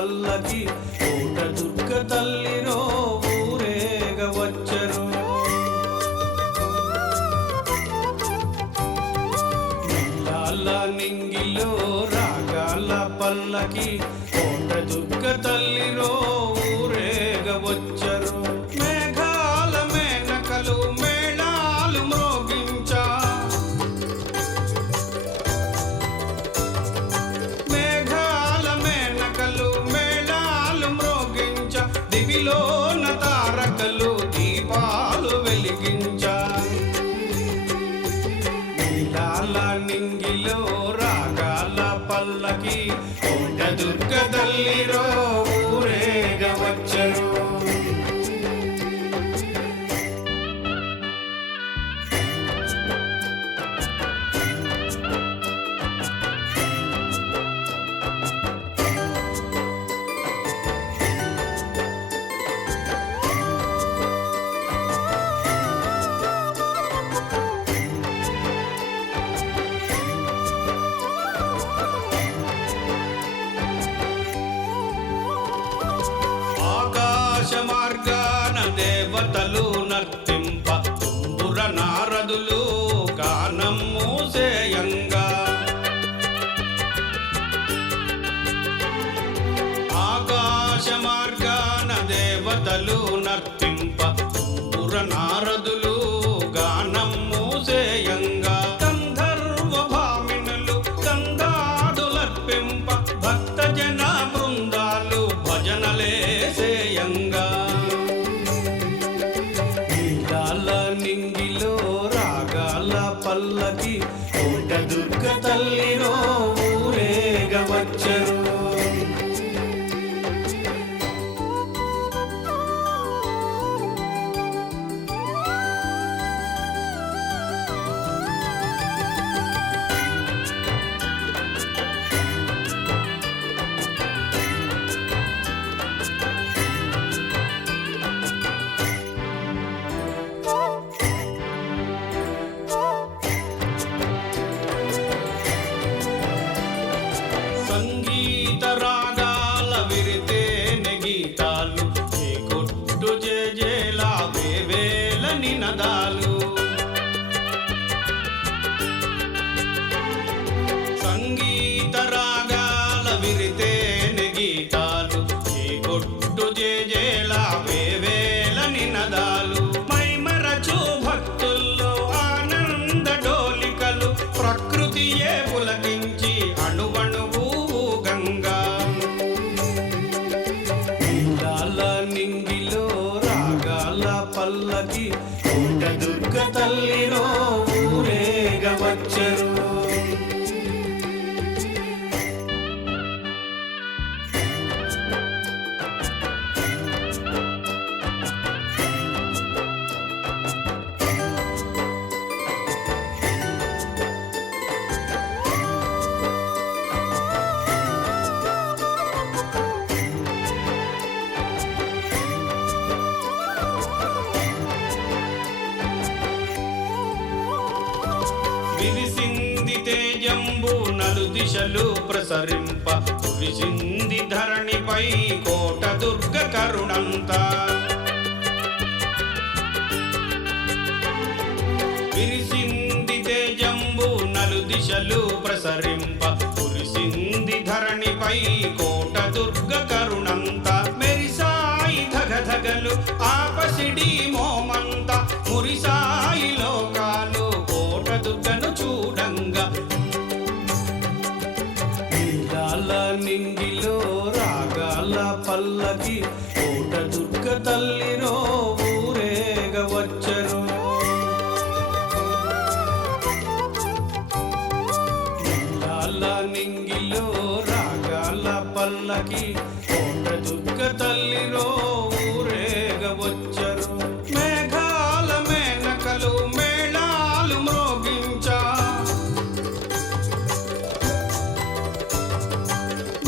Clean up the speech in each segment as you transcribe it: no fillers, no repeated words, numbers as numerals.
పల్లకి కోట దుర్గ తల్లిరో ఊరేగ వచ్చరు. నీలాల నింగిలో రాగాల పల్లకి కోట దుర్గ తల్లిరో ఊరేగ వచ్చరు. మేఘాల మేనకలు మేళాలు మ్రోగించా, మేఘాల మేనకలు మేళాలు మ్రోగించ, దివిలోన తారకలు దీపాలు వెలిగించా. నీలాల నింగిలో రాగాల పల్లకి కోట దుర్గ తల్లిరో ఊరేగ వచ్చరు. ఆకాశ మార్గాన దేవతలు నర్తింప, తుంబుర నారదులు గానం మూసేయంగా. ఆకాశ మార్గాన దేవతలు నర్తింప, తుంబుర నారదులు గానం మూసేయంగా. గంధర్వ భామినులు గంధాదులర్పింప, భక్త జన బృందాలు భజనలేసేయంగా. నీలాల నింగిలో రాగాల పల్లకి కోట దుర్గ తల్లిరో ఊరేగ వచ్చరు. సంగీత రాగాల విరితేనె గీతాలు, ఏ కొట్టు జేజేల వేవేల నినదాలు. సంగీత రాగాల విరితేనె గీతాలు, ఏ కొట్టు జేజేల వేవేల నినదాలు. మైమరచు భక్తుల్లో ఆనంద డోలికలు, ప్రకృతియే పులకించి అణువణువు గంగా. నీలాల నింగిలో రాగాల పల్లకి కోట దుర్గ తల్లిరో ఊరేగ వచ్చరు. విరిసింది తేజంబు నలు దిశలు ప్రసరింప, కురిసింది ధరణిపై కోట దుర్గ కరుణంతా. విరిసింది తేజంబు నలు దిశలు ప్రసరింప, కురిసింది ధరణిపై కోట దుర్గ కరుణంతా. మెరిసాయి ధగధగలు ఆపసిడి మోమంత, మురిసాయి లోకాలు కోట దుర్గను చూడంగా. నీలాల నింగిలో రాగాల పల్లకి కోట దుర్గ తల్లిరో ఊరేగ వచ్చరు. నీలాల నింగిలో రాగాల పల్లకి కోట దుర్గ తల్లిరో ఊరేగ వచ్చరు. మేఘాల మేనకలు మేళాలు మ్రోగించా,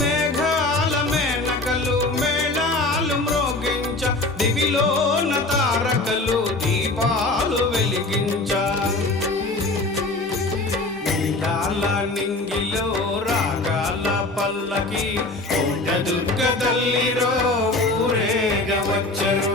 మేఘాల మేనకలు మేళాలు మ్రోగించ, దివిలోన తారకలు దీపాలు వెలిగించా. నీలాల నింగిలో రాగాల పల్ల పల్లకి కోట దుర్గ తల్లిరో ఊరేగ వచ్చరు